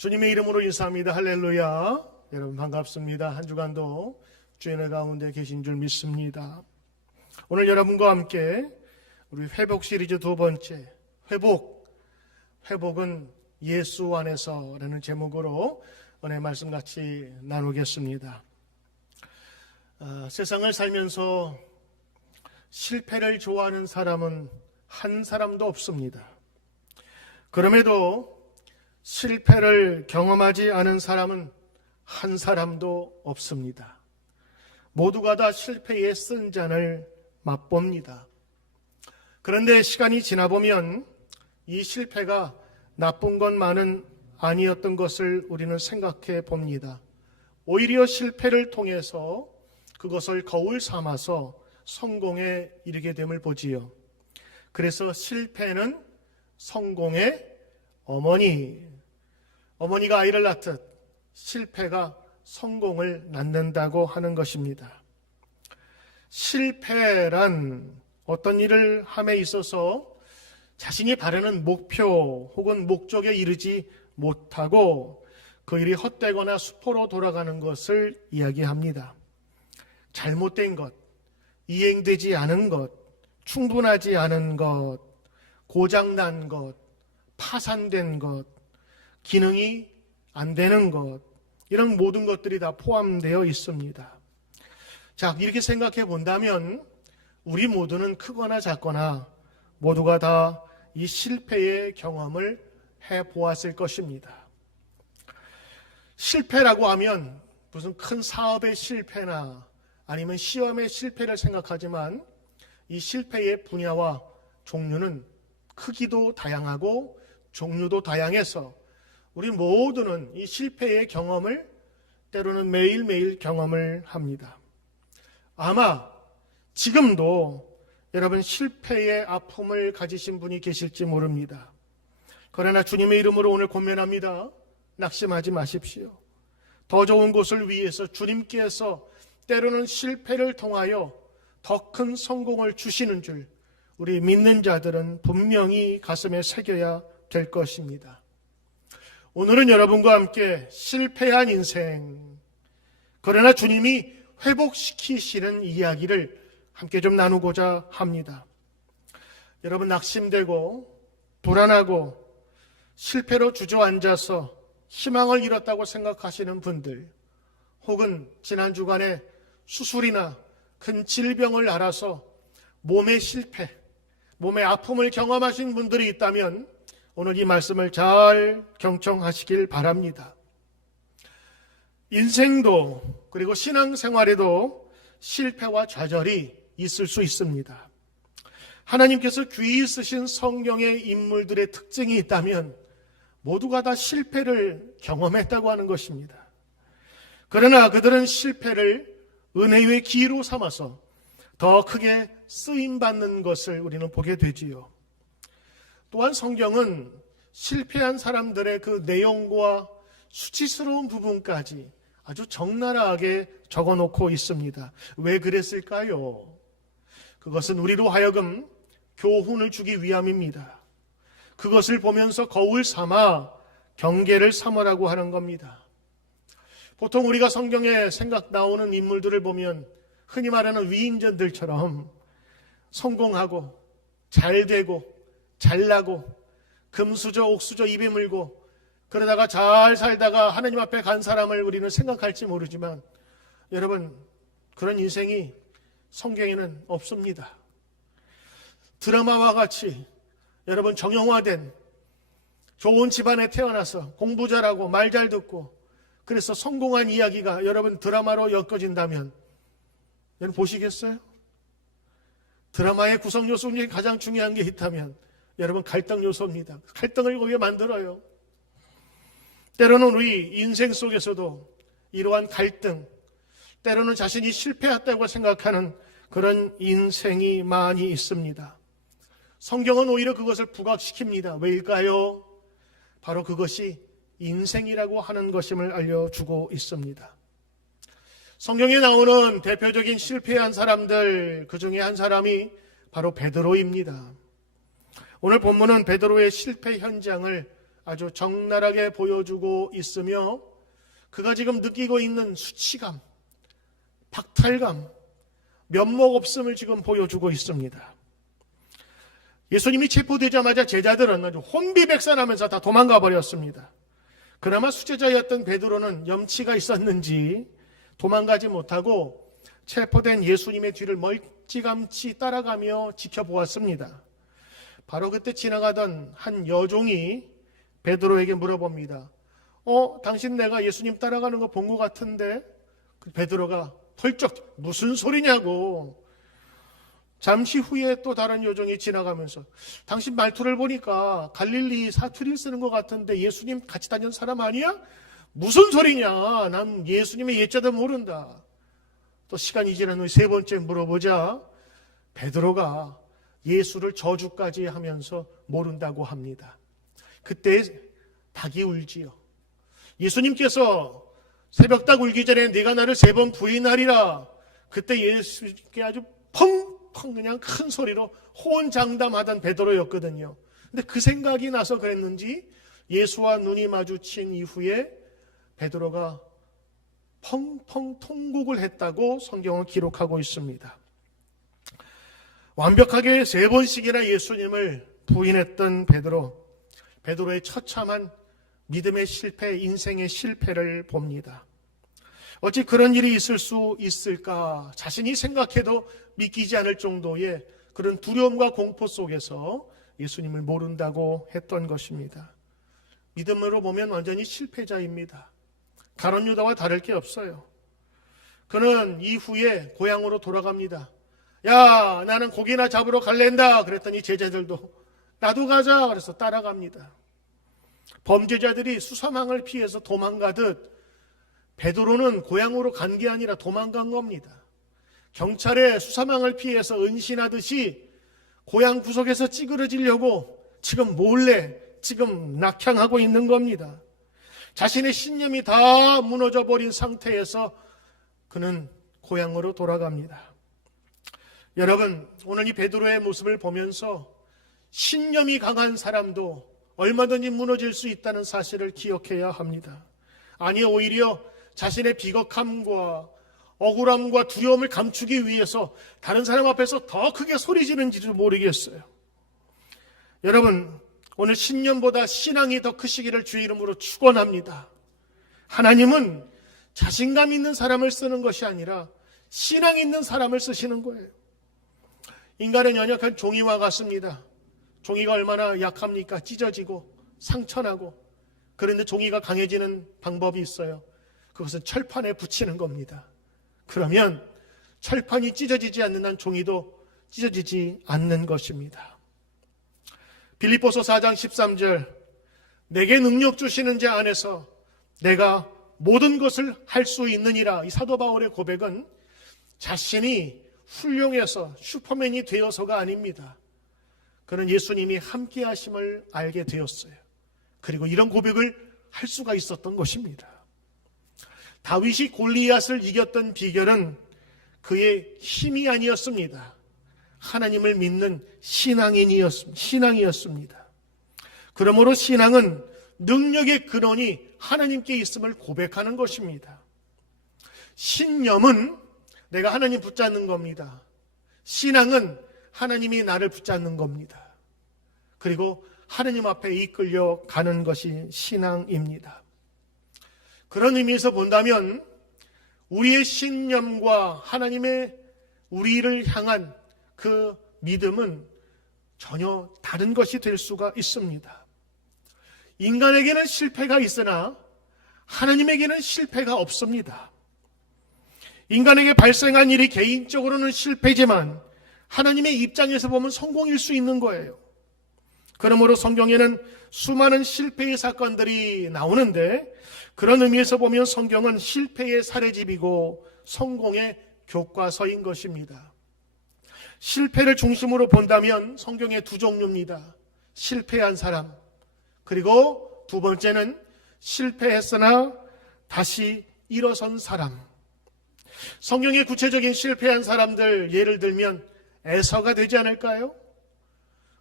주님의 이름으로 인사합니다. 할렐루야. 여러분 반갑습니다. 한 주간도 주의 은혜 가운데 계신 줄 믿습니다. 오늘 여러분과 함께 우리 회복 시리즈 두 번째 회복은 예수 안에서라는 제목으로 은혜 말씀 같이 나누겠습니다. 세상을 살면서 실패를 좋아하는 사람은 한 사람도 없습니다. 그럼에도 실패를 경험하지 않은 사람은 한 사람도 없습니다. 모두가 다 실패의 쓴 잔을 맛봅니다. 그런데 시간이 지나보면 이 실패가 나쁜 것만은 아니었던 것을 우리는 생각해 봅니다. 오히려 실패를 통해서 그것을 거울 삼아서 성공에 이르게 됨을 보지요. 그래서 실패는 성공의 어머니가 아이를 낳듯 실패가 성공을 낳는다고 하는 것입니다. 실패란 어떤 일을 함에 있어서 자신이 바라는 목표 혹은 목적에 이르지 못하고 그 일이 헛되거나 수포로 돌아가는 것을 이야기합니다. 잘못된 것, 이행되지 않은 것, 충분하지 않은 것, 고장난 것, 파산된 것, 기능이 안 되는 것, 이런 모든 것들이 다 포함되어 있습니다. 자, 이렇게 생각해 본다면 우리 모두는 크거나 작거나 모두가 다 이 실패의 경험을 해보았을 것입니다. 실패라고 하면 무슨 큰 사업의 실패나 아니면 시험의 실패를 생각하지만 이 실패의 분야와 종류는 크기도 다양하고 종류도 다양해서 우리 모두는 이 실패의 경험을 때로는 매일매일 경험을 합니다. 아마 지금도 여러분 실패의 아픔을 가지신 분이 계실지 모릅니다. 그러나 주님의 이름으로 오늘 권면합니다. 낙심하지 마십시오. 더 좋은 곳을 위해서 주님께서 때로는 실패를 통하여 더 큰 성공을 주시는 줄 우리 믿는 자들은 분명히 가슴에 새겨야 될 것입니다. 오늘은 여러분과 함께 실패한 인생, 그러나 주님이 회복시키시는 이야기를 함께 좀 나누고자 합니다. 여러분 낙심되고 불안하고 실패로 주저앉아서 희망을 잃었다고 생각하시는 분들, 혹은 지난 주간에 수술이나 큰 질병을 앓아서 몸의 실패, 몸의 아픔을 경험하신 분들이 있다면 오늘 이 말씀을 잘 경청하시길 바랍니다. 인생도 그리고 신앙생활에도 실패와 좌절이 있을 수 있습니다. 하나님께서 귀히 쓰신 성경의 인물들의 특징이 있다면 모두가 다 실패를 경험했다고 하는 것입니다. 그러나 그들은 실패를 은혜의 기회로 삼아서 더 크게 쓰임받는 것을 우리는 보게 되지요. 또한 성경은 실패한 사람들의 그 내용과 수치스러운 부분까지 아주 적나라하게 적어놓고 있습니다. 왜 그랬을까요? 그것은 우리로 하여금 교훈을 주기 위함입니다. 그것을 보면서 거울 삼아 경계를 삼으라고 하는 겁니다. 보통 우리가 성경에 생각 나오는 인물들을 보면 흔히 말하는 위인전들처럼 성공하고 잘되고 잘나고 금수저 옥수저 입에 물고 그러다가 잘 살다가 하나님 앞에 간 사람을 우리는 생각할지 모르지만 여러분, 그런 인생이 성경에는 없습니다. 드라마와 같이 여러분 정형화된 좋은 집안에 태어나서 공부 잘하고 말 잘 듣고 그래서 성공한 이야기가 여러분 드라마로 엮어진다면 여러분 보시겠어요? 드라마의 구성 요소 중에 가장 중요한 게 있다면 여러분 갈등 요소입니다. 갈등을 거기에 만들어요. 때로는 우리 인생 속에서도 이러한 갈등, 때로는 자신이 실패했다고 생각하는 그런 인생이 많이 있습니다. 성경은 오히려 그것을 부각시킵니다. 왜일까요? 바로 그것이 인생이라고 하는 것임을 알려주고 있습니다. 성경에 나오는 대표적인 실패한 사람들, 그 중에 한 사람이 바로 베드로입니다. 오늘 본문은 베드로의 실패 현장을 아주 적나라하게 보여주고 있으며 그가 지금 느끼고 있는 수치감, 박탈감, 면목 없음을 지금 보여주고 있습니다. 예수님이 체포되자마자 제자들은 아주 혼비백산하면서 다 도망가 버렸습니다. 그나마 수제자였던 베드로는 염치가 있었는지 도망가지 못하고 체포된 예수님의 뒤를 멀찌감치 따라가며 지켜보았습니다. 바로 그때 지나가던 한 여종이 베드로에게 물어봅니다. 당신 내가 예수님 따라가는 거 본 것 같은데? 베드로가 펄쩍 무슨 소리냐고. 잠시 후에 또 다른 여종이 지나가면서 당신 말투를 보니까 갈릴리 사투리를 쓰는 것 같은데 예수님 같이 다니는 사람 아니야? 무슨 소리냐? 난 예수님의 예자도 모른다. 또 시간이 지난 후 세 번째 물어보자 베드로가 예수를 저주까지 하면서 모른다고 합니다. 그때 닭이 울지요. 예수님께서 새벽닭 울기 전에 네가 나를 3번 부인하리라. 그때 예수님께 아주 펑펑 그냥 큰 소리로 호언장담하던 베드로였거든요. 근데 그 생각이 나서 그랬는지 예수와 눈이 마주친 이후에 베드로가 펑펑 통곡을 했다고 성경은 기록하고 있습니다. 완벽하게 3번씩이나 예수님을 부인했던 베드로의 처참한 믿음의 실패, 인생의 실패를 봅니다. 어찌 그런 일이 있을 수 있을까? 자신이 생각해도 믿기지 않을 정도의 그런 두려움과 공포 속에서 예수님을 모른다고 했던 것입니다. 믿음으로 보면 완전히 실패자입니다. 가룟 유다와 다를 게 없어요. 그는 이후에 고향으로 돌아갑니다. 야, 나는 고기나 잡으러 갈랜다. 그랬더니 제자들도 나도 가자. 그래서 따라갑니다. 범죄자들이 수사망을 피해서 도망가듯 베드로는 고향으로 간 게 아니라 도망간 겁니다. 경찰의 수사망을 피해서 은신하듯이 고향 구석에서 찌그러지려고 지금 몰래 낙향하고 있는 겁니다. 자신의 신념이 다 무너져 버린 상태에서 그는 고향으로 돌아갑니다. 여러분, 오늘 이 베드로의 모습을 보면서 신념이 강한 사람도 얼마든지 무너질 수 있다는 사실을 기억해야 합니다. 아니, 오히려 자신의 비겁함과 억울함과 두려움을 감추기 위해서 다른 사람 앞에서 더 크게 소리 지르는지도 모르겠어요. 여러분, 오늘 신념보다 신앙이 더 크시기를 주의 이름으로 축원합니다. 하나님은 자신감 있는 사람을 쓰는 것이 아니라 신앙 있는 사람을 쓰시는 거예요. 인간은 연약한 종이와 같습니다. 종이가 얼마나 약합니까? 찢어지고 상처나고. 그런데 종이가 강해지는 방법이 있어요. 그것은 철판에 붙이는 겁니다. 그러면 철판이 찢어지지 않는 한 종이도 찢어지지 않는 것입니다. 빌립보서 4장 13절, 내게 능력 주시는 자 안에서 내가 모든 것을 할 수 있느니라. 이 사도 바울의 고백은 자신이 훌륭해서 슈퍼맨이 되어서가 아닙니다. 그는 예수님이 함께 하심을 알게 되었어요. 그리고 이런 고백을 할 수가 있었던 것입니다. 다윗이 골리앗을 이겼던 비결은 그의 힘이 아니었습니다. 하나님을 믿는 신앙이었습니다. 그러므로 신앙은 능력의 근원이 하나님께 있음을 고백하는 것입니다. 신념은 내가 하나님 붙잡는 겁니다. 신앙은 하나님이 나를 붙잡는 겁니다. 그리고 하나님 앞에 이끌려 가는 것이 신앙입니다. 그런 의미에서 본다면 우리의 신념과 하나님의 우리를 향한 그 믿음은 전혀 다른 것이 될 수가 있습니다. 인간에게는 실패가 있으나 하나님에게는 실패가 없습니다. 인간에게 발생한 일이 개인적으로는 실패지만 하나님의 입장에서 보면 성공일 수 있는 거예요. 그러므로 성경에는 수많은 실패의 사건들이 나오는데 그런 의미에서 보면 성경은 실패의 사례집이고 성공의 교과서인 것입니다. 실패를 중심으로 본다면 성경의 2종류입니다. 실패한 사람, 그리고 두 번째는 실패했으나 다시 일어선 사람. 성경의 구체적인 실패한 사람들 예를 들면 에서가 되지 않을까요?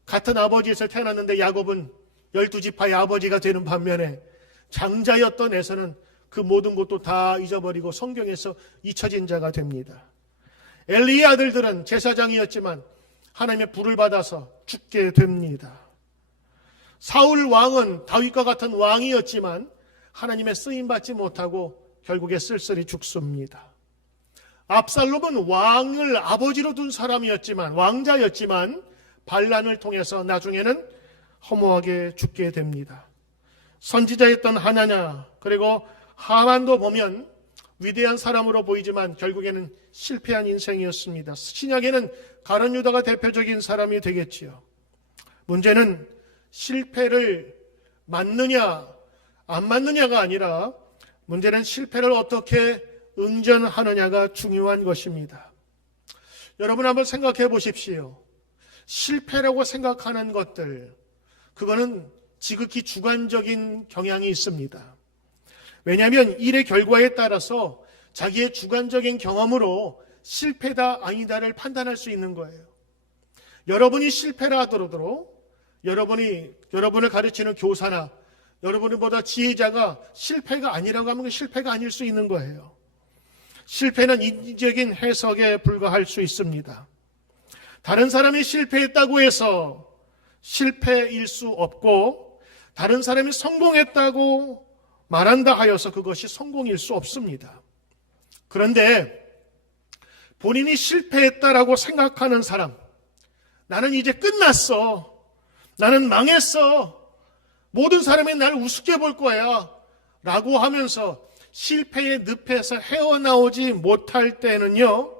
같은 아버지에서 태어났는데 야곱은 12지파의 아버지가 되는 반면에 장자였던 에서는 그 모든 것도 다 잊어버리고 성경에서 잊혀진 자가 됩니다. 엘리의 아들들은 제사장이었지만 하나님의 불을 받아서 죽게 됩니다. 사울 왕은 다윗과 같은 왕이었지만 하나님의 쓰임받지 못하고 결국에 쓸쓸히 죽습니다. 압살롬은 왕을 아버지로 둔 사람이었지만, 왕자였지만 반란을 통해서 나중에는 허무하게 죽게 됩니다. 선지자였던 하나냐, 그리고 하만도 보면 위대한 사람으로 보이지만 결국에는 실패한 인생이었습니다. 신약에는 가룟 유다가 대표적인 사람이 되겠지요. 문제는 실패를 맞느냐 안 맞느냐가 아니라 문제는 실패를 어떻게 응전하느냐가 중요한 것입니다. 여러분 한번 생각해 보십시오. 실패라고 생각하는 것들, 그거는 지극히 주관적인 경향이 있습니다. 왜냐하면 일의 결과에 따라서 자기의 주관적인 경험으로 실패다 아니다를 판단할 수 있는 거예요. 여러분이 실패라 하더라도 여러분을 가르치는 교사나 여러분보다 지혜자가 실패가 아니라고 하면 실패가 아닐 수 있는 거예요. 실패는 인위적인 해석에 불과할 수 있습니다. 다른 사람이 실패했다고 해서 실패일 수 없고, 다른 사람이 성공했다고 말한다 하여서 그것이 성공일 수 없습니다. 그런데 본인이 실패했다라고 생각하는 사람, 나는 이제 끝났어, 나는 망했어, 모든 사람이 나를 우습게 볼 거야 라고 하면서 실패의 늪에서 헤어나오지 못할 때는요,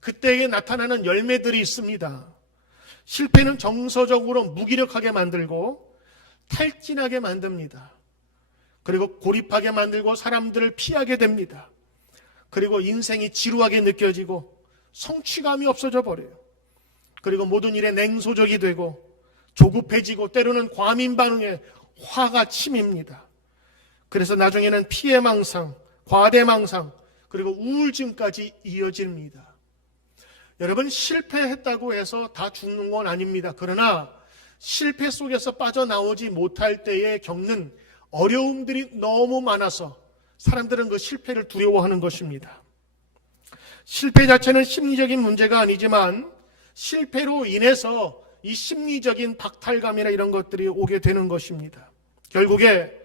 그때에 나타나는 열매들이 있습니다. 실패는 정서적으로 무기력하게 만들고 탈진하게 만듭니다. 그리고 고립하게 만들고 사람들을 피하게 됩니다. 그리고 인생이 지루하게 느껴지고 성취감이 없어져 버려요. 그리고 모든 일에 냉소적이 되고 조급해지고 때로는 과민 반응에 화가 침입니다. 그래서 나중에는 피해망상, 과대망상, 그리고 우울증까지 이어집니다. 여러분, 실패했다고 해서 다 죽는 건 아닙니다. 그러나 실패 속에서 빠져나오지 못할 때에 겪는 어려움들이 너무 많아서 사람들은 그 실패를 두려워하는 것입니다. 실패 자체는 심리적인 문제가 아니지만 실패로 인해서 이 심리적인 박탈감이나 이런 것들이 오게 되는 것입니다. 결국에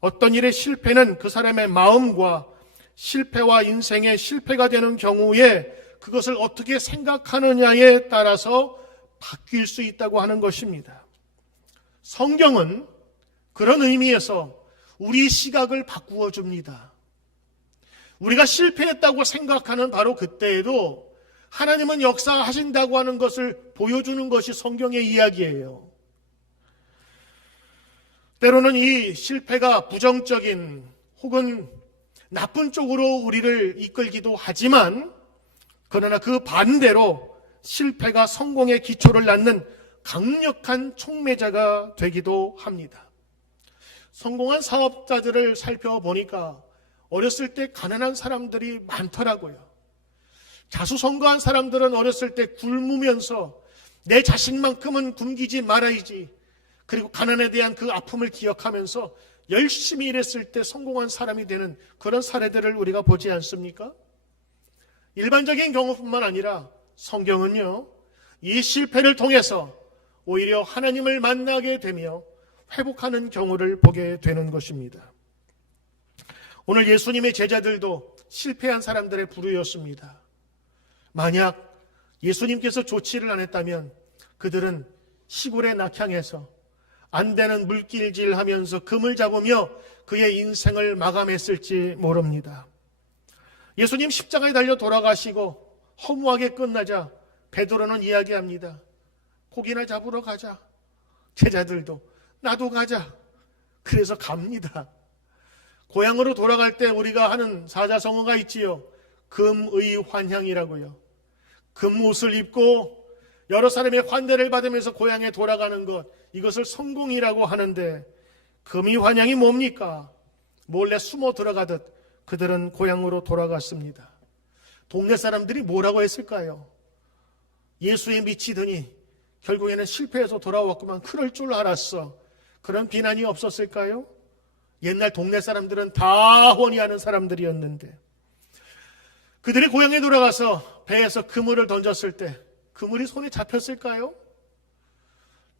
어떤 일의 실패는 그 사람의 마음과 실패와 인생의 실패가 되는 경우에 그것을 어떻게 생각하느냐에 따라서 바뀔 수 있다고 하는 것입니다. 성경은 그런 의미에서 우리 시각을 바꾸어 줍니다. 우리가 실패했다고 생각하는 바로 그때에도 하나님은 역사하신다고 하는 것을 보여주는 것이 성경의 이야기예요. 때로는 이 실패가 부정적인 혹은 나쁜 쪽으로 우리를 이끌기도 하지만, 그러나 그 반대로 실패가 성공의 기초를 낳는 강력한 촉매자가 되기도 합니다. 성공한 사업자들을 살펴보니까 어렸을 때 가난한 사람들이 많더라고요. 자수성가한 사람들은 어렸을 때 굶으면서 내 자식만큼은 굶기지 말아야지, 그리고 가난에 대한 그 아픔을 기억하면서 열심히 일했을 때 성공한 사람이 되는 그런 사례들을 우리가 보지 않습니까? 일반적인 경우뿐만 아니라 성경은요, 이 실패를 통해서 오히려 하나님을 만나게 되며 회복하는 경우를 보게 되는 것입니다. 오늘 예수님의 제자들도 실패한 사람들의 부류였습니다. 만약 예수님께서 조치를 안 했다면 그들은 시골에 낙향해서 안 되는 물길질하면서 금을 잡으며 그의 인생을 마감했을지 모릅니다. 예수님 십자가에 달려 돌아가시고 허무하게 끝나자 베드로는 이야기합니다. 고기나 잡으러 가자. 제자들도 나도 가자. 그래서 갑니다. 고향으로 돌아갈 때 우리가 하는 사자성어가 있지요. 금의환향이라고요. 금옷을 입고 여러 사람의 환대를 받으면서 고향에 돌아가는 것, 이것을 성공이라고 하는데, 금의환향이 뭡니까? 몰래 숨어 들어가듯 그들은 고향으로 돌아갔습니다. 동네 사람들이 뭐라고 했을까요? 예수에 미치더니 결국에는 실패해서 돌아왔구만. 그럴 줄 알았어. 그런 비난이 없었을까요? 옛날 동네 사람들은 다 혼이하는 사람들이었는데 그들이 고향에 돌아가서 배에서 그물을 던졌을 때 그물이 손에 잡혔을까요?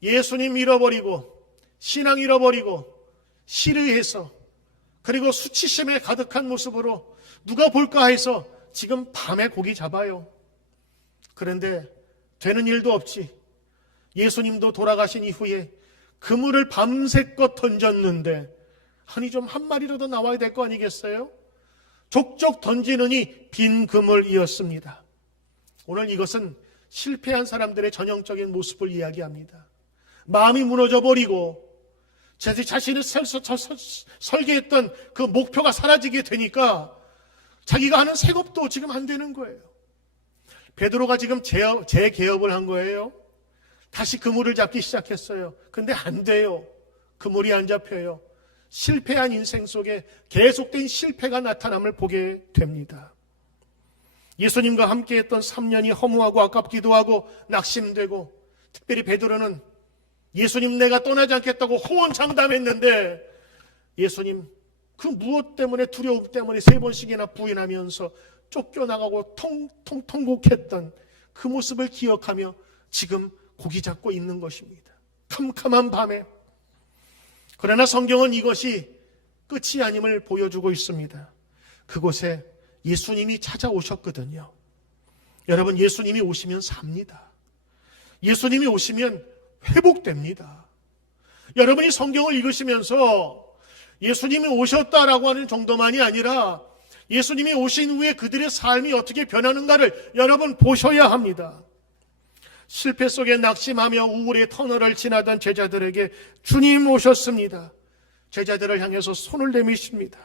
예수님 잃어버리고 신앙 잃어버리고 시르해서 그리고 수치심에 가득한 모습으로 누가 볼까 해서 지금 밤에 고기 잡아요. 그런데 되는 일도 없지. 예수님도 돌아가신 이후에 그물을 밤새껏 던졌는데 아니 좀 한 마리라도 나와야 될 거 아니겠어요? 족족 던지느니 빈 그물이었습니다. 오늘 이것은 실패한 사람들의 전형적인 모습을 이야기합니다. 마음이 무너져 버리고 자신이 설계했던 그 목표가 사라지게 되니까 자기가 하는 색업도 지금 안 되는 거예요. 베드로가 지금 재개업을 한 거예요. 다시 그물을 잡기 시작했어요. 근데 안 돼요. 그물이 안 잡혀요. 실패한 인생 속에 계속된 실패가 나타남을 보게 됩니다. 예수님과 함께했던 3년이 허무하고 아깝기도 하고 낙심되고 특별히 베드로는 예수님 내가 떠나지 않겠다고 호언장담했는데 예수님 그 무엇 때문에 두려움 때문에 3번씩이나 부인하면서 쫓겨나가고 통곡했던 그 모습을 기억하며 지금 고기 잡고 있는 것입니다. 캄캄한 밤에. 그러나 성경은 이것이 끝이 아님을 보여주고 있습니다. 그곳에 예수님이 찾아오셨거든요. 여러분 예수님이 오시면 삽니다. 예수님이 오시면 회복됩니다. 여러분이 성경을 읽으시면서 예수님이 오셨다라고 하는 정도만이 아니라 예수님이 오신 후에 그들의 삶이 어떻게 변하는가를 여러분 보셔야 합니다. 실패 속에 낙심하며 우울의 터널을 지나던 제자들에게 주님 오셨습니다. 제자들을 향해서 손을 내미십니다.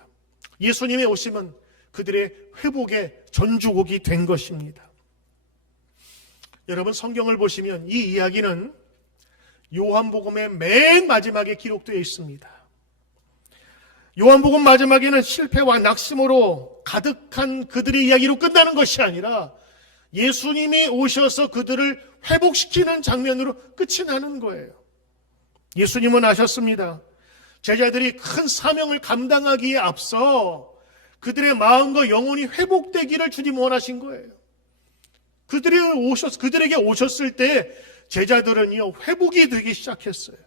예수님의 오심은 그들의 회복의 전주곡이 된 것입니다. 여러분 성경을 보시면 이 이야기는 요한복음의 맨 마지막에 기록되어 있습니다. 요한복음 마지막에는 실패와 낙심으로 가득한 그들의 이야기로 끝나는 것이 아니라 예수님이 오셔서 그들을 회복시키는 장면으로 끝이 나는 거예요. 예수님은 아셨습니다. 제자들이 큰 사명을 감당하기에 앞서 그들의 마음과 영혼이 회복되기를 주님 원하신 거예요. 그들에게 오셨을 때 제자들은요, 회복이 되기 시작했어요.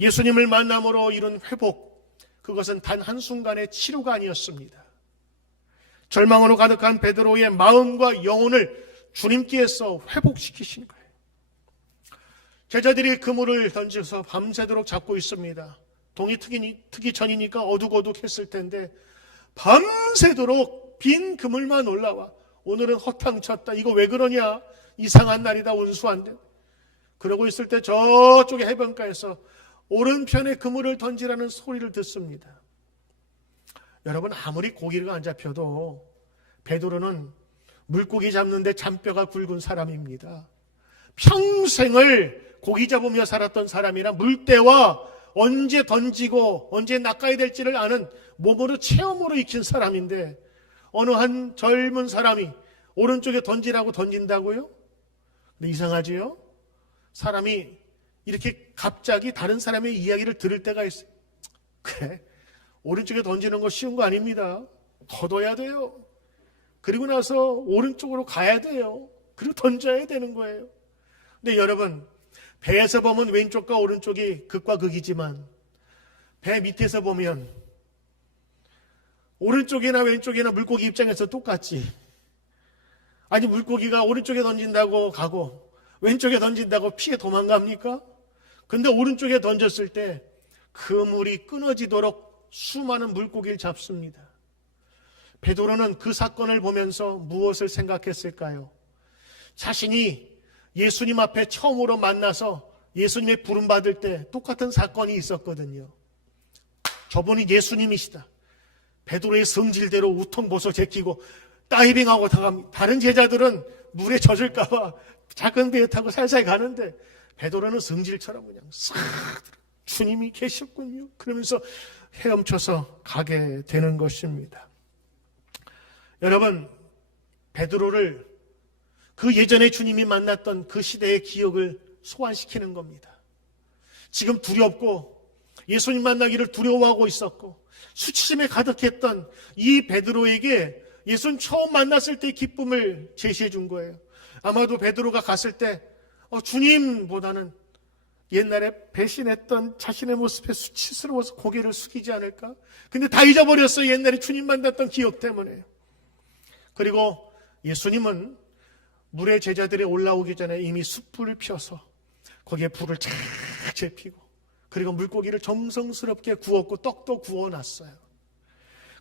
예수님을 만남으로 이룬 회복, 그것은 단 한순간의 치료가 아니었습니다. 절망으로 가득한 베드로의 마음과 영혼을 주님께서 회복시키신 거예요. 제자들이 그물을 던져서 밤새도록 잡고 있습니다. 동이 트기 전이니까 어둑어둑했을 텐데 밤새도록 빈 그물만 올라와. 오늘은 허탕쳤다. 이거 왜 그러냐? 이상한 날이다. 운수한데. 그러고 있을 때 저쪽에 해변가에서 오른편에 그물을 던지라는 소리를 듣습니다. 여러분 아무리 고기가 안 잡혀도 베드로는 물고기 잡는데 잔뼈가 굵은 사람입니다. 평생을 고기 잡으며 살았던 사람이라 물때와 언제 던지고 언제 낚아야 될지를 아는 몸으로 체험으로 익힌 사람인데 어느 한 젊은 사람이 오른쪽에 던지라고 던진다고요? 근데 이상하지요? 사람이 이렇게 갑자기 다른 사람의 이야기를 들을 때가 있어요. 그래, 오른쪽에 던지는 거 쉬운 거 아닙니다. 걷어야 돼요. 그리고 나서 오른쪽으로 가야 돼요. 그리고 던져야 되는 거예요. 근데 여러분, 배에서 보면 왼쪽과 오른쪽이 극과 극이지만 배 밑에서 보면 오른쪽이나 왼쪽이나 물고기 입장에서 똑같지. 아니 물고기가 오른쪽에 던진다고 가고 왼쪽에 던진다고 피해 도망갑니까? 근데 오른쪽에 던졌을 때 그물이 끊어지도록 수많은 물고기를 잡습니다. 베드로는 그 사건을 보면서 무엇을 생각했을까요? 자신이 예수님 앞에 처음으로 만나서 예수님의 부름받을 때 똑같은 사건이 있었거든요. 저분이 예수님이시다. 베드로의 성질대로 우통벗어 제끼고 다이빙하고 다갑니다. 다른 제자들은 물에 젖을까 봐 작은 배에 타고 살살 가는데 베드로는 성질처럼 그냥 싹 주님이 계셨군요. 그러면서 헤엄쳐서 가게 되는 것입니다. 여러분, 베드로를 그 예전에 주님이 만났던 그 시대의 기억을 소환시키는 겁니다. 지금 두렵고 예수님 만나기를 두려워하고 있었고 수치심에 가득했던 이 베드로에게 예수님 처음 만났을 때의 기쁨을 제시해 준 거예요. 아마도 베드로가 갔을 때 주님보다는 옛날에 배신했던 자신의 모습에 수치스러워서 고개를 숙이지 않을까? 근데 다 잊어버렸어요. 옛날에 주님 만났던 기억 때문에. 그리고 예수님은 물에 제자들이 올라오기 전에 이미 숯불을 펴서 거기에 불을 착 지피고 그리고 물고기를 정성스럽게 구웠고 떡도 구워놨어요.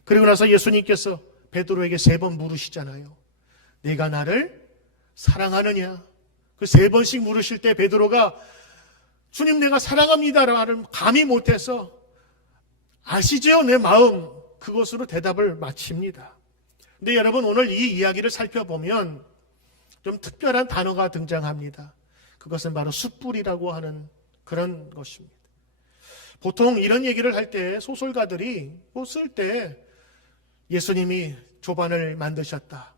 그리고 나서 예수님께서 베드로에게 3번 물으시잖아요. 네가 나를 사랑하느냐? 그 3번씩 물으실 때 베드로가 주님 내가 사랑합니다라는 감히 못해서 아시죠? 내 마음 그것으로 대답을 마칩니다. 근데 여러분 오늘 이 이야기를 살펴보면 좀 특별한 단어가 등장합니다. 그것은 바로 숯불이라고 하는 그런 것입니다. 보통 이런 얘기를 할 때 소설가들이 쓸 때 예수님이 조반을 만드셨다.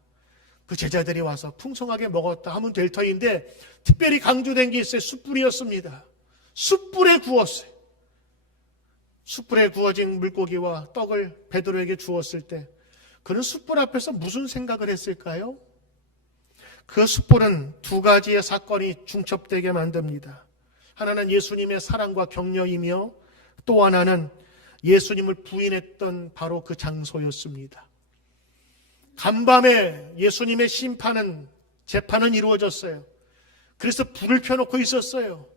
그 제자들이 와서 풍성하게 먹었다 하면 될 터인데 특별히 강조된 게 있어요. 숯불이었습니다. 숯불에 구웠어요. 숯불에 구워진 물고기와 떡을 베드로에게 주었을 때 그는 숯불 앞에서 무슨 생각을 했을까요? 그 숯불은 2가지의 사건이 중첩되게 만듭니다. 하나는 예수님의 사랑과 격려이며 또 하나는 예수님을 부인했던 바로 그 장소였습니다. 간밤에 예수님의 재판은 이루어졌어요. 그래서 불을 펴놓고 있었어요.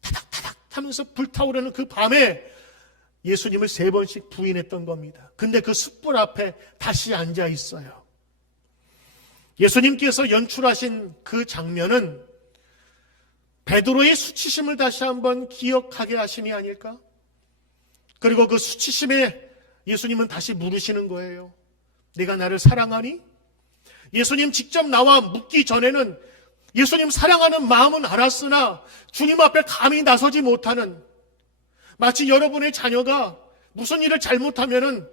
타닥타닥 하면서 불타오르는 그 밤에 예수님을 3번씩 부인했던 겁니다. 근데 그 숯불 앞에 다시 앉아 있어요. 예수님께서 연출하신 그 장면은 베드로의 수치심을 다시 한번 기억하게 하심이 아닐까? 그리고 그 수치심에 예수님은 다시 물으시는 거예요. 네가 나를 사랑하니? 예수님 직접 나와 묻기 전에는 예수님 사랑하는 마음은 알았으나 주님 앞에 감히 나서지 못하는, 마치 여러분의 자녀가 무슨 일을 잘못하면은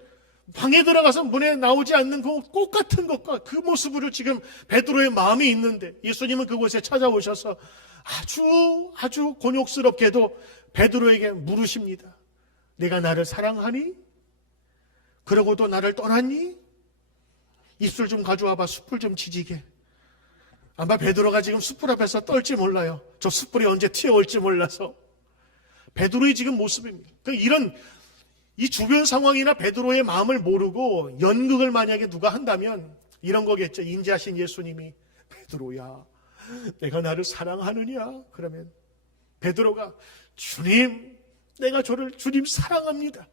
방에 들어가서 문에 나오지 않는 그 꽃 같은 것과 그 모습으로 지금 베드로의 마음이 있는데 예수님은 그곳에 찾아오셔서 아주 곤욕스럽게도 베드로에게 물으십니다. 내가 나를 사랑하니? 그러고도 나를 떠났니? 입술 좀 가져와봐. 숯불 좀 지지게. 아마 베드로가 지금 숯불 앞에서 떨지 몰라요. 저 숯불이 언제 튀어올지 몰라서. 베드로의 지금 모습입니다. 이 주변 상황이나 베드로의 마음을 모르고 연극을 만약에 누가 한다면 이런 거겠죠. 인자하신 예수님이 베드로야, 내가 나를 사랑하느냐? 그러면 베드로가 주님, 내가 주님 사랑합니다.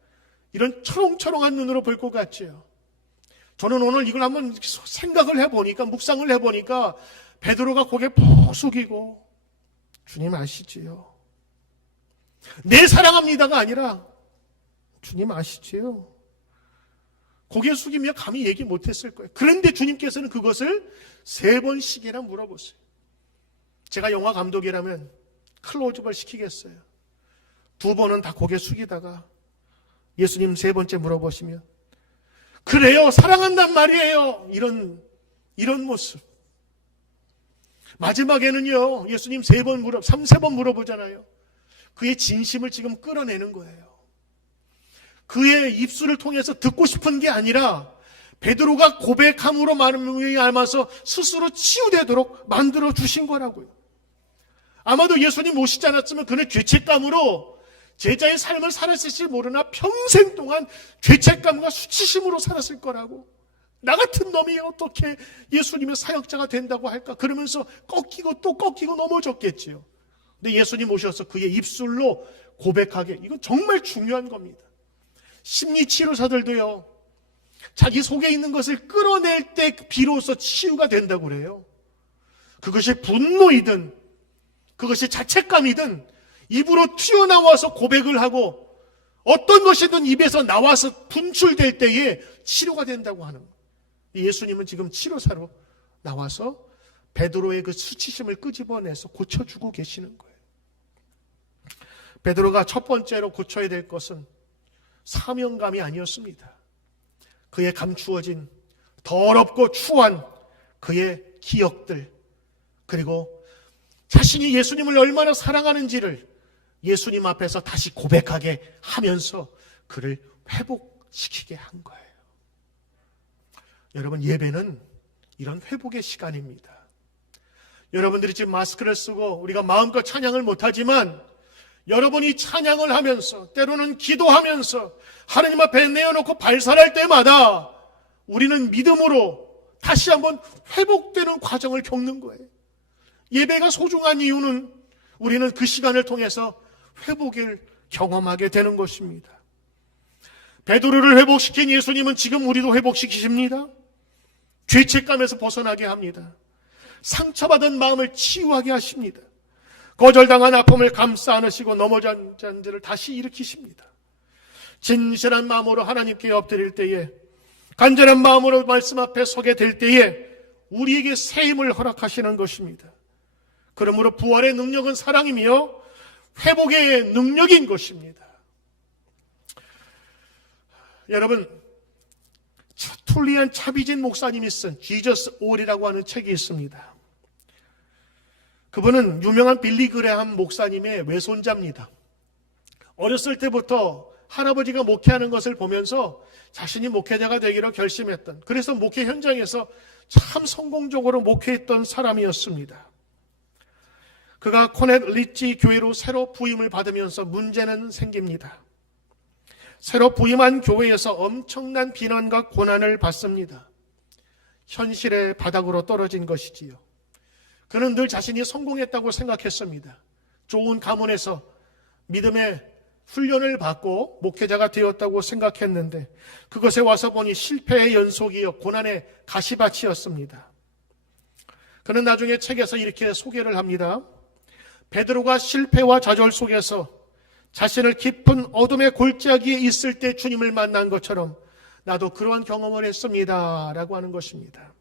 이런 초롱초롱한 눈으로 볼 것 같죠. 저는 오늘 이걸 한번 생각을 해보니까, 묵상을 해보니까 베드로가 고개 푹 숙이고 주님 아시지요? 내 사랑합니다가 아니라 주님 아시지요? 고개 숙이며 감히 얘기 못했을 거예요. 그런데 주님께서는 그것을 3번씩이나 물어보세요. 제가 영화 감독이라면 클로즈업을 시키겠어요. 2번은 다 고개 숙이다가 예수님 3번째 물어보시면 그래요, 사랑한단 말이에요. 이런 모습. 마지막에는요, 예수님 3번 물어보잖아요. 그의 진심을 지금 끌어내는 거예요. 그의 입술을 통해서 듣고 싶은 게 아니라 베드로가 고백함으로 말미암아서 스스로 치유되도록 만들어 주신 거라고요. 아마도 예수님 오시지 않았으면 그는 죄책감으로 제자의 삶을 살았을지 모르나 평생 동안 죄책감과 수치심으로 살았을 거라고. 나 같은 놈이 어떻게 예수님의 사역자가 된다고 할까? 그러면서 꺾이고 또 꺾이고 넘어졌겠지요. 근데 예수님 오셔서 그의 입술로 고백하게, 이건 정말 중요한 겁니다. 심리치료사들도요, 자기 속에 있는 것을 끌어낼 때 비로소 치유가 된다고 그래요. 그것이 분노이든 그것이 자책감이든 입으로 튀어나와서 고백을 하고 어떤 것이든 입에서 나와서 분출될 때에 치료가 된다고 하는 거예요. 예수님은 지금 치료사로 나와서 베드로의 그 수치심을 끄집어내서 고쳐주고 계시는 거예요. 베드로가 첫 번째로 고쳐야 될 것은 사명감이 아니었습니다. 그의 감추어진 더럽고 추한 그의 기억들, 그리고 자신이 예수님을 얼마나 사랑하는지를 예수님 앞에서 다시 고백하게 하면서 그를 회복시키게 한 거예요. 여러분, 예배는 이런 회복의 시간입니다. 여러분들이 지금 마스크를 쓰고 우리가 마음껏 찬양을 못하지만 여러분이 찬양을 하면서 때로는 기도하면서 하나님 앞에 내어놓고 발산할 때마다 우리는 믿음으로 다시 한번 회복되는 과정을 겪는 거예요. 예배가 소중한 이유는 우리는 그 시간을 통해서 회복을 경험하게 되는 것입니다. 베드로를 회복시킨 예수님은 지금 우리도 회복시키십니다. 죄책감에서 벗어나게 합니다. 상처받은 마음을 치유하게 하십니다. 거절당한 아픔을 감싸 안으시고 넘어진 자들을 다시 일으키십니다. 진실한 마음으로 하나님께 엎드릴 때에, 간절한 마음으로 말씀 앞에 서게 될 때에 우리에게 새 힘을 허락하시는 것입니다. 그러므로 부활의 능력은 사랑이며 회복의 능력인 것입니다. 여러분, 툴리안 차비진 목사님이 쓴 Jesus All이라고 하는 책이 있습니다. 그분은 유명한 빌리 그레함 목사님의 외손자입니다. 어렸을 때부터 할아버지가 목회하는 것을 보면서 자신이 목회자가 되기로 결심했던, 그래서 목회 현장에서 참 성공적으로 목회했던 사람이었습니다. 그가 코넷 리치 교회로 새로 부임을 받으면서 문제는 생깁니다. 새로 부임한 교회에서 엄청난 비난과 고난을 받습니다. 현실의 바닥으로 떨어진 것이지요. 그는 늘 자신이 성공했다고 생각했습니다. 좋은 가문에서 믿음의 훈련을 받고 목회자가 되었다고 생각했는데 그것에 와서 보니 실패의 연속이요 고난의 가시밭이었습니다. 그는 나중에 책에서 이렇게 소개를 합니다. 베드로가 실패와 좌절 속에서 자신을 깊은 어둠의 골짜기에 있을 때 주님을 만난 것처럼 나도 그러한 경험을 했습니다 라고 하는 것입니다.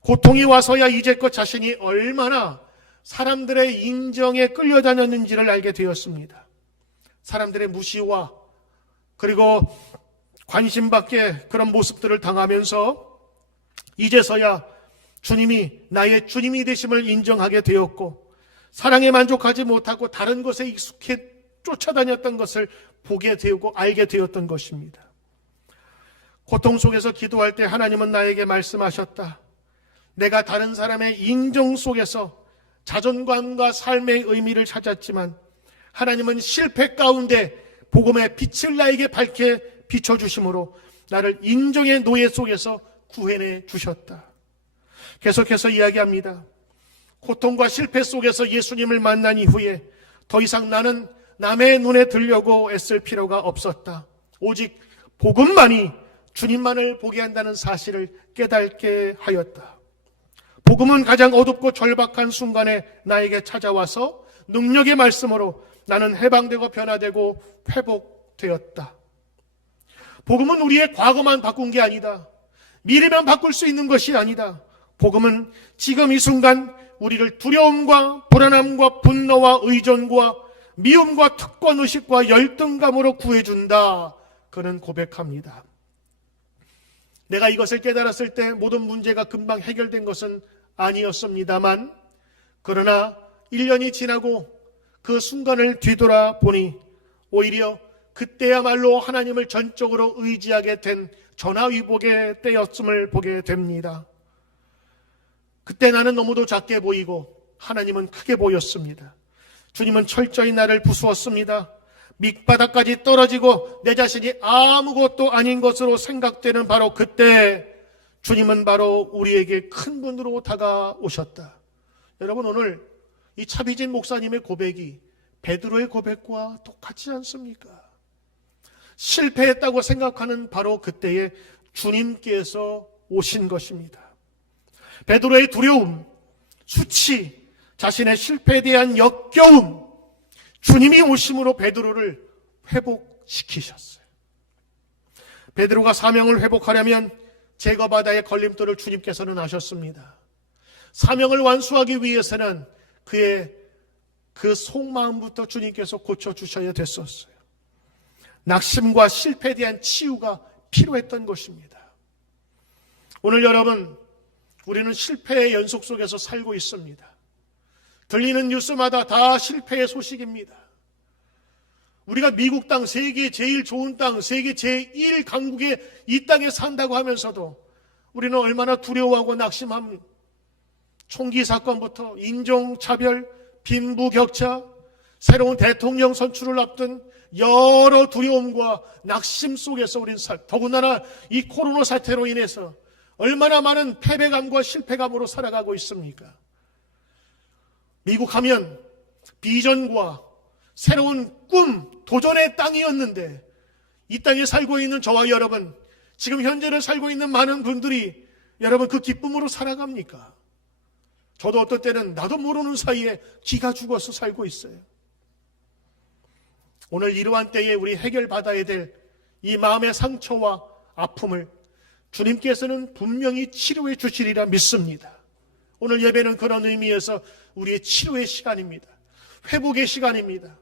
고통이 와서야 이제껏 자신이 얼마나 사람들의 인정에 끌려다녔는지를 알게 되었습니다. 사람들의 무시와 그리고 관심받게 그런 모습들을 당하면서 이제서야 주님이 나의 주님이 되심을 인정하게 되었고 사랑에 만족하지 못하고 다른 것에 익숙해 쫓아다녔던 것을 보게 되고 알게 되었던 것입니다. 고통 속에서 기도할 때 하나님은 나에게 말씀하셨다. 내가 다른 사람의 인정 속에서 자존감과 삶의 의미를 찾았지만 하나님은 실패 가운데 복음의 빛을 나에게 밝게 비춰주심으로 나를 인정의 노예 속에서 구해내 주셨다. 계속해서 이야기합니다. 고통과 실패 속에서 예수님을 만난 이후에 더 이상 나는 남의 눈에 들려고 애쓸 필요가 없었다. 오직 복음만이 주님만을 보게 한다는 사실을 깨닫게 하였다. 복음은 가장 어둡고 절박한 순간에 나에게 찾아와서 능력의 말씀으로 나는 해방되고 변화되고 회복되었다. 복음은 우리의 과거만 바꾼 게 아니다. 미래만 바꿀 수 있는 것이 아니다. 복음은 지금 이 순간 우리를 두려움과 불안함과 분노와 의존과 미움과 특권의식과 열등감으로 구해준다. 그는 고백합니다. 내가 이것을 깨달았을 때 모든 문제가 금방 해결된 것은 아니었습니다만 그러나 1년이 지나고 그 순간을 뒤돌아보니 오히려 그때야말로 하나님을 전적으로 의지하게 된 전화위복의 때였음을 보게 됩니다. 그때 나는 너무도 작게 보이고 하나님은 크게 보였습니다. 주님은 철저히 나를 부수었습니다. 밑바닥까지 떨어지고 내 자신이 아무것도 아닌 것으로 생각되는 바로 그때 주님은 바로 우리에게 큰 분으로 다가오셨다. 여러분, 오늘 이 차비진 목사님의 고백이 베드로의 고백과 똑같지 않습니까? 실패했다고 생각하는 바로 그때에 주님께서 오신 것입니다. 베드로의 두려움, 수치, 자신의 실패에 대한 역겨움, 주님이 오심으로 베드로를 회복시키셨어요. 베드로가 사명을 회복하려면 제거바다의 걸림돌을 주님께서는 아셨습니다. 사명을 완수하기 위해서는 그의 그 속마음부터 주님께서 고쳐주셔야 됐었어요. 낙심과 실패에 대한 치유가 필요했던 것입니다. 오늘 여러분, 우리는 실패의 연속 속에서 살고 있습니다. 들리는 뉴스마다 다 실패의 소식입니다. 우리가 미국 땅, 세계 제일 좋은 땅, 세계 제1 강국의 이 땅에 산다고 하면서도 우리는 얼마나 두려워하고 낙심함. 총기 사건부터 인종차별, 빈부격차, 새로운 대통령 선출을 앞둔 여러 두려움과 낙심 속에서 우린 더군다나 이 코로나 사태로 인해서 얼마나 많은 패배감과 실패감으로 살아가고 있습니까? 미국 하면 비전과 새로운 꿈, 도전의 땅이었는데 이 땅에 살고 있는 저와 여러분, 지금 현재를 살고 있는 많은 분들이 여러분 그 기쁨으로 살아갑니까? 저도 어떨 때는 나도 모르는 사이에 기가 죽어서 살고 있어요. 오늘 이러한 때에 우리 해결받아야 될 이 마음의 상처와 아픔을 주님께서는 분명히 치료해 주시리라 믿습니다. 오늘 예배는 그런 의미에서 우리의 치료의 시간입니다. 회복의 시간입니다.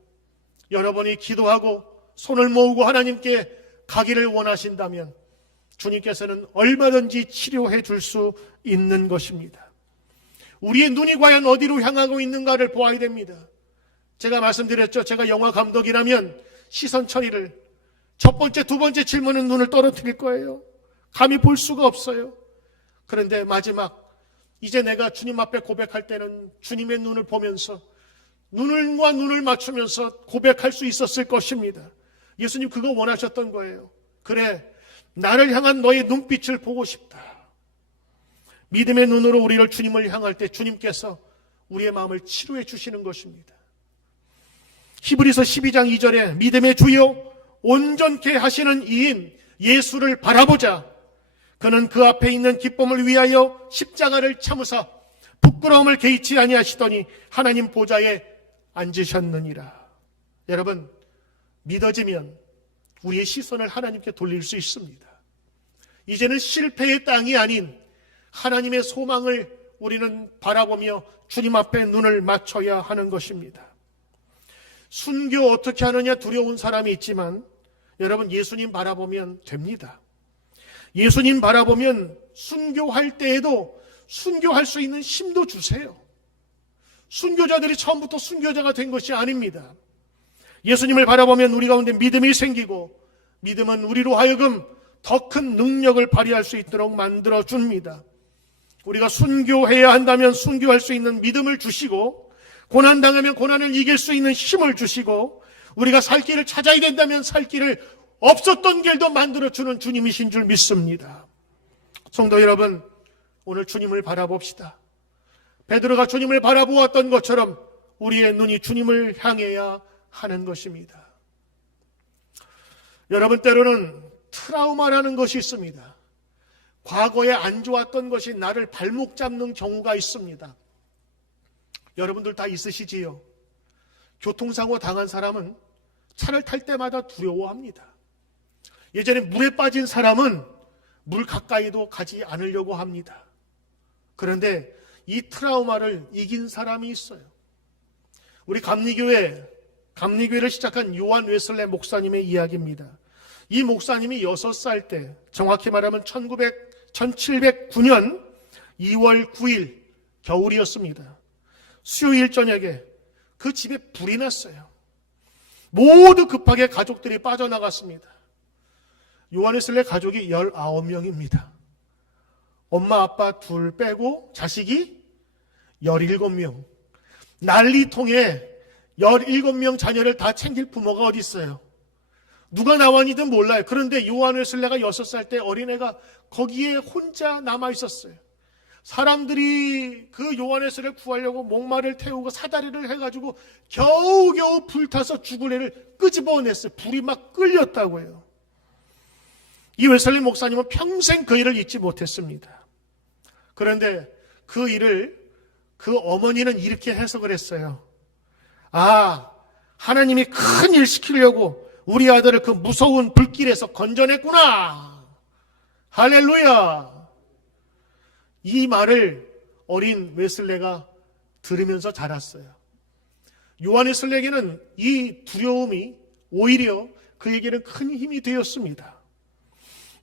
여러분이 기도하고 손을 모으고 하나님께 가기를 원하신다면 주님께서는 얼마든지 치료해 줄 수 있는 것입니다. 우리의 눈이 과연 어디로 향하고 있는가를 보아야 됩니다. 제가 말씀드렸죠. 제가 영화 감독이라면 시선 처리를 첫 번째, 두 번째 질문은 눈을 떨어뜨릴 거예요. 감히 볼 수가 없어요. 그런데 마지막 이제 내가 주님 앞에 고백할 때는 주님의 눈을 보면서 눈과 눈을 맞추면서 고백할 수 있었을 것입니다. 예수님 그거 원하셨던 거예요. 그래, 나를 향한 너의 눈빛을 보고 싶다. 믿음의 눈으로 우리를 주님을 향할 때 주님께서 우리의 마음을 치료해 주시는 것입니다. 히브리서 12장 2절에 믿음의 주요 온전케 하시는 이인 예수를 바라보자. 그는 그 앞에 있는 기쁨을 위하여 십자가를 참으사 부끄러움을 개의치 아니하시더니 하나님 보좌에 앉으셨느니라. 여러분, 믿어지면 우리의 시선을 하나님께 돌릴 수 있습니다. 이제는 실패의 땅이 아닌 하나님의 소망을 우리는 바라보며 주님 앞에 눈을 맞춰야 하는 것입니다. 순교 어떻게 하느냐 두려운 사람이 있지만 여러분 예수님 바라보면 됩니다. 예수님 바라보면 순교할 때에도 순교할 수 있는 힘도 주세요. 순교자들이 처음부터 순교자가 된 것이 아닙니다. 예수님을 바라보면 우리 가운데 믿음이 생기고 믿음은 우리로 하여금 더 큰 능력을 발휘할 수 있도록 만들어줍니다. 우리가 순교해야 한다면 순교할 수 있는 믿음을 주시고 고난당하면 고난을 이길 수 있는 힘을 주시고 우리가 살 길을 찾아야 된다면 살 길을 없었던 길도 만들어주는 주님이신 줄 믿습니다. 성도 여러분, 오늘 주님을 바라봅시다. 베드로가 주님을 바라보았던 것처럼 우리의 눈이 주님을 향해야 하는 것입니다. 여러분, 때로는 트라우마라는 것이 있습니다. 과거에 안 좋았던 것이 나를 발목 잡는 경우가 있습니다. 여러분들 다 있으시지요? 교통사고 당한 사람은 차를 탈 때마다 두려워합니다. 예전에 물에 빠진 사람은 물 가까이도 가지 않으려고 합니다. 그런데 이 트라우마를 이긴 사람이 있어요. 우리 감리교회를 시작한 요한 웨슬레 목사님의 이야기입니다. 이 목사님이 6살 때, 정확히 말하면 1709년 2월 9일 겨울이었습니다. 수요일 저녁에 그 집에 불이 났어요. 모두 급하게 가족들이 빠져나갔습니다. 요한 웨슬레 가족이 19명입니다. 엄마 아빠 둘 빼고 자식이 17명. 난리통에 17명 자녀를 다 챙길 부모가 어디 있어요? 누가 나왔니든 몰라요. 그런데 요한 웨슬레가 6살 때 어린애가 거기에 혼자 남아 있었어요. 사람들이 그 요한 웨슬레를 구하려고 목마를 태우고 사다리를 해가지고 겨우겨우 불타서 죽을 애를 끄집어냈어요. 불이 막 끌렸다고 해요. 이 웨슬레 목사님은 평생 그 일을 잊지 못했습니다. 그런데 그 일을 그 어머니는 이렇게 해석을 했어요. 아, 하나님이 큰 일 시키려고 우리 아들을 그 무서운 불길에서 건져냈구나. 할렐루야. 이 말을 어린 웨슬레가 들으면서 자랐어요. 요한 웨슬레에게는 이 두려움이 오히려 그에게는 큰 힘이 되었습니다.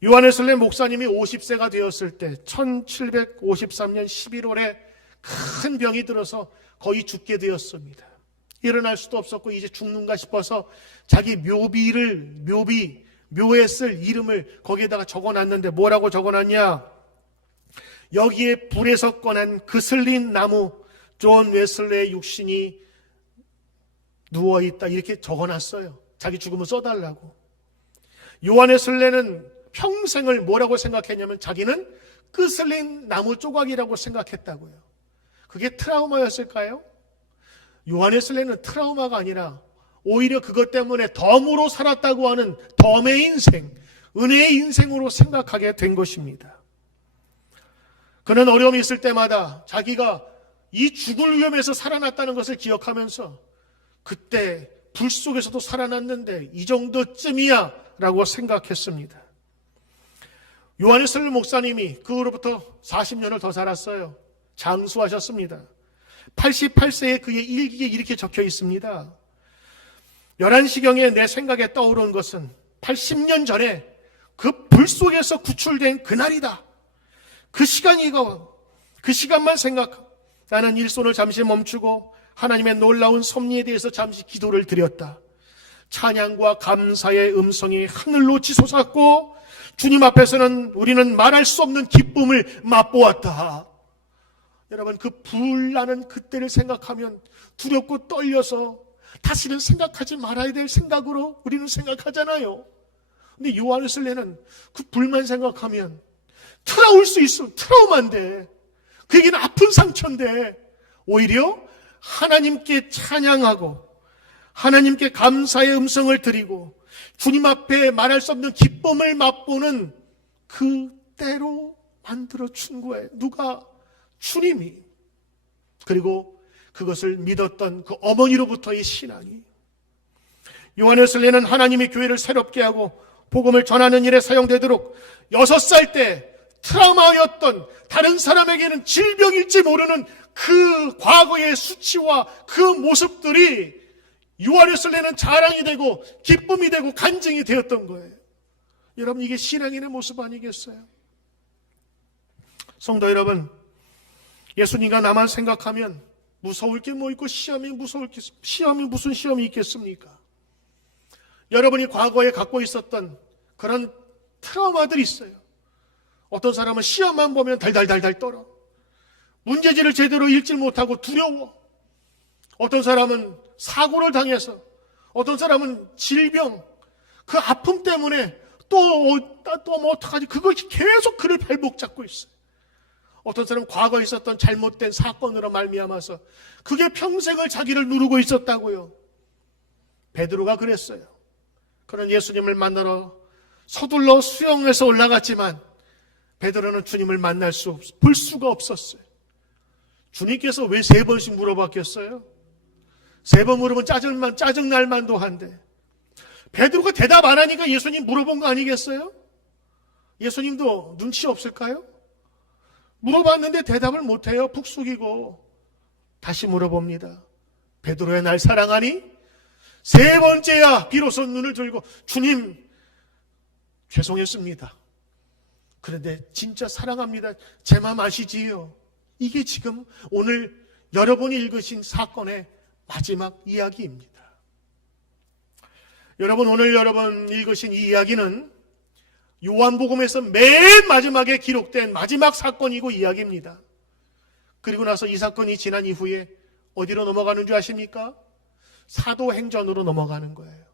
요한 웨슬레 목사님이 50세가 되었을 때 1753년 11월에 큰 병이 들어서 거의 죽게 되었습니다. 일어날 수도 없었고 이제 죽는가 싶어서 자기 묘에 쓸 이름을 거기에다가 적어놨는데 뭐라고 적어놨냐? 여기에 불에서 꺼낸 그슬린 나무 존 웨슬레의 육신이 누워있다 이렇게 적어놨어요. 자기 죽음을 써달라고. 요한 웨슬레는 평생을 뭐라고 생각했냐면 자기는 그슬린 나무 조각이라고 생각했다고요. 그게 트라우마였을까요? 요한 웨슬레는 트라우마가 아니라 오히려 그것 때문에 덤으로 살았다고 하는 덤의 인생, 은혜의 인생으로 생각하게 된 것입니다. 그는 어려움이 있을 때마다 자기가 이 죽을 위험에서 살아났다는 것을 기억하면서 그때 불 속에서도 살아났는데 이 정도쯤이야 라고 생각했습니다. 요한 웨슬레 목사님이 그 후로부터 40년을 더 살았어요. 장수하셨습니다. 88세에 그의 일기에 이렇게 적혀 있습니다. 11시경에 내 생각에 떠오른 것은 80년 전에 그 불 속에서 구출된 그날이다. 그 시간만 생각하고 나는 일손을 잠시 멈추고 하나님의 놀라운 섭리에 대해서 잠시 기도를 드렸다. 찬양과 감사의 음성이 하늘로 치솟았고 주님 앞에서는 우리는 말할 수 없는 기쁨을 맛보았다. 여러분, 그 불나는 그때를 생각하면 두렵고 떨려서 다시는 생각하지 말아야 될 생각으로 우리는 생각하잖아요. 근데 요한 웨슬레는 그 불만 생각하면 트라울 수 있어. 트라우마인데 그에게는 아픈 상처인데 오히려 하나님께 찬양하고 하나님께 감사의 음성을 드리고 주님 앞에 말할 수 없는 기쁨을 맛보는 그때로 만들어준 거예요. 누가? 주님이. 그리고 그것을 믿었던 그 어머니로부터의 신앙이. 요한 웨슬레는 하나님의 교회를 새롭게 하고 복음을 전하는 일에 사용되도록 6살 때 트라우마였던 다른 사람에게는 질병일지 모르는 그 과거의 수치와 그 모습들이 요한 웨슬레는 자랑이 되고 기쁨이 되고 간증이 되었던 거예요. 여러분, 이게 신앙인의 모습 아니겠어요? 성도 여러분, 예수님과 나만 생각하면 무서울 게 뭐 있고 시험이 무슨 시험이 있겠습니까? 여러분이 과거에 갖고 있었던 그런 트라우마들이 있어요. 어떤 사람은 시험만 보면 달달달달 떨어. 문제지를 제대로 읽지 못하고 두려워. 어떤 사람은 사고를 당해서, 어떤 사람은 질병, 그 아픔 때문에 또 뭐 어떡하지? 그것이 계속 그를 발목 잡고 있어요. 어떤 사람은 과거에 있었던 잘못된 사건으로 말미암아서 그게 평생을 자기를 누르고 있었다고요. 베드로가 그랬어요. 그런 예수님을 만나러 서둘러 수영해서 올라갔지만 베드로는 주님을 볼 수가 없었어요. 주님께서 왜 3번씩 물어봤겠어요? 3번 물으면 짜증날 만도 한데 베드로가 대답 안 하니까 예수님 물어본 거 아니겠어요? 예수님도 눈치 없을까요? 물어봤는데 대답을 못해요. 푹 숙이고 다시 물어봅니다. 베드로야, 날 사랑하니? 3번째야 비로소 눈을 들고 주님 죄송했습니다. 그런데 진짜 사랑합니다. 제 마음 아시지요? 이게 지금 오늘 여러분이 읽으신 사건의 마지막 이야기입니다. 여러분, 오늘 여러분 읽으신 이 이야기는 요한복음에서 맨 마지막에 기록된 마지막 사건이고 이야기입니다. 그리고 나서 이 사건이 지난 이후에 어디로 넘어가는 줄 아십니까? 사도행전으로 넘어가는 거예요.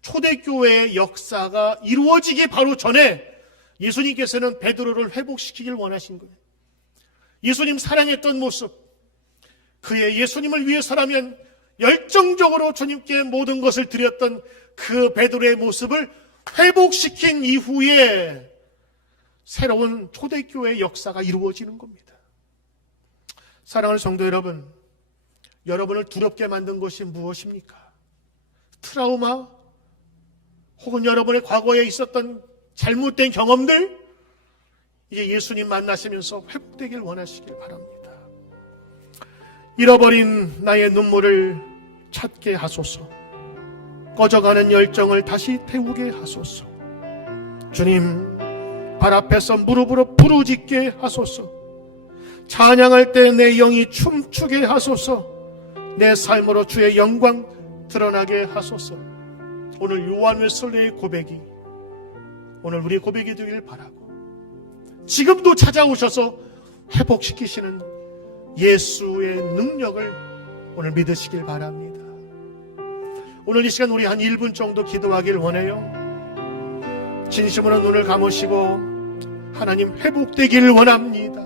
초대교회의 역사가 이루어지기 바로 전에 예수님께서는 베드로를 회복시키길 원하신 거예요. 예수님 사랑했던 모습, 그의 예수님을 위해서라면 열정적으로 주님께 모든 것을 드렸던 그 베드로의 모습을 회복시킨 이후에 새로운 초대교회의 역사가 이루어지는 겁니다. 사랑하는 성도 여러분, 여러분을 두렵게 만든 것이 무엇입니까? 트라우마? 혹은 여러분의 과거에 있었던 잘못된 경험들? 이제 예수님 만나시면서 회복되길 원하시길 바랍니다. 잃어버린 나의 눈물을 찾게 하소서. 꺼져가는 열정을 다시 태우게 하소서. 주님, 발 앞에서 무릎으로 부르짖게 하소서. 찬양할 때 내 영이 춤추게 하소서. 내 삶으로 주의 영광 드러나게 하소서. 오늘 요한웨슬리의 고백이 오늘 우리의 고백이 되길 바라고, 지금도 찾아오셔서 회복시키시는 예수의 능력을 오늘 믿으시길 바랍니다. 오늘 이 시간 우리 한 1분 정도 기도하길 원해요. 진심으로 눈을 감으시고 하나님, 회복되기를 원합니다.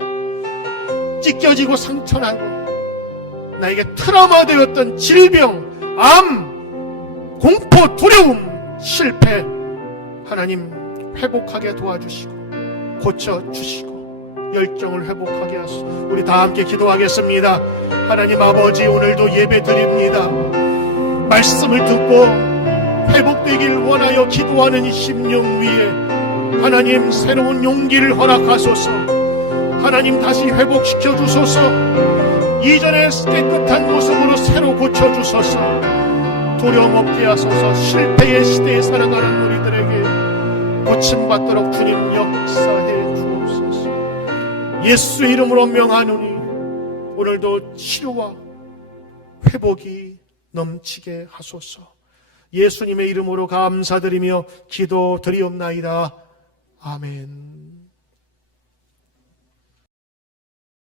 찢겨지고 상처나고 나에게 트라우마 되었던 질병, 암, 공포, 두려움, 실패, 하나님 회복하게 도와주시고 고쳐주시고 열정을 회복하게 하소서. 우리 다 함께 기도하겠습니다. 하나님 아버지, 오늘도 예배 드립니다. 말씀을 듣고 회복되길 원하여 기도하는 이 심령 위에 하나님 새로운 용기를 허락하소서. 하나님 다시 회복시켜 주소서. 이전의 깨끗한 모습으로 새로 고쳐주소서. 두려움 없게 하소서. 실패의 시대에 살아가는 우리들에게 고침받도록 주님 역사해 주옵소서. 예수의 이름으로 명하노니 오늘도 치료와 회복이 넘치게 하소서. 예수님의 이름으로 감사드리며 기도드리옵나이다. 아멘.